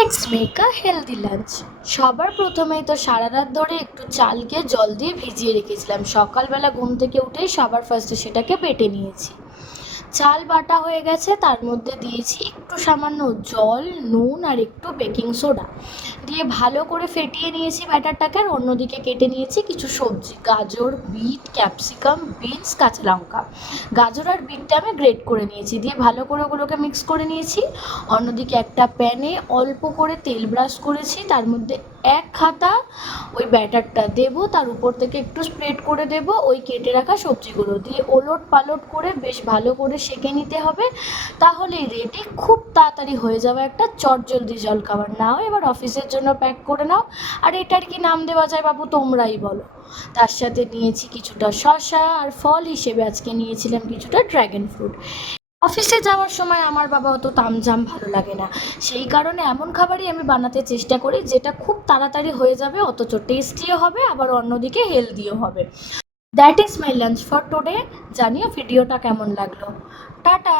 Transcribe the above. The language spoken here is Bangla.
Let's make a healthy lunch. সবার প্রথমেই তো সারা রাত ধরে একটু চালকে জল দিয়ে ভিজিয়ে রেখেছিলাম। সকালবেলা ঘুম থেকে উঠেই সবার ফার্স্টে সেটাকে বেটে নিয়েছি। চাল বাটা হয়ে গেছে, তার মধ্যে দিয়েছি একটু সামান্য জল, নুন আর একটু বেকিং সোডা দিয়ে ভালো করে ফেটিয়ে নিয়েছি ব্যাটারটাকে। আর অন্যদিকে কেটে নিয়েছি কিছু সবজি, গাজর, বিট, ক্যাপসিকাম, বিনস, কাঁচা লঙ্কা। গাজর আর বিটটা আমি গ্রেট করে নিয়েছি, দিয়ে ভালো করে ওগুলোকে মিক্স করে নিয়েছি। অন্যদিকে একটা প্যানে অল্প করে তেল ব্রাশ করেছি, তার মধ্যে এক হাতা ওই ব্যাটারটা দেবো, তার উপর থেকে একটু স্প্রেড করে দেব ওই কেটে রাখা সবজিগুলো দিয়ে। ওলট পালট করে বেশ ভালো করে সেঁকে নিতে হবে, তাহলেই রেডি। খুব তাড়াতাড়ি হয়ে যাবে একটা চটজলদি জলখাবার। নাও এবার অফিসের জন্য প্যাক করে নাও। আর এটার কি নাম দেওয়া যায় বাবু, তোমরাই বলো। তার সাথে নিয়েছি কিছুটা শসা, আর ফল হিসেবে আজকে নিয়েছিলাম কিছুটা ড্র্যাগন ফ্রুট। অফিসে যাওয়ার সময় আমার বাবা অত তামঝাম ভালো লাগে না, সেই কারণে এমন খাবারই আমি বানাতে চেষ্টা করি যেটা খুব তাড়াতাড়ি হয়ে যাবে, অথচ টেস্টিও হবে, আবার অন্যদিকে হেলদিও হবে। That is my lunch for today. জানিও ভিডিওটা কেমন লাগলো। টাটা।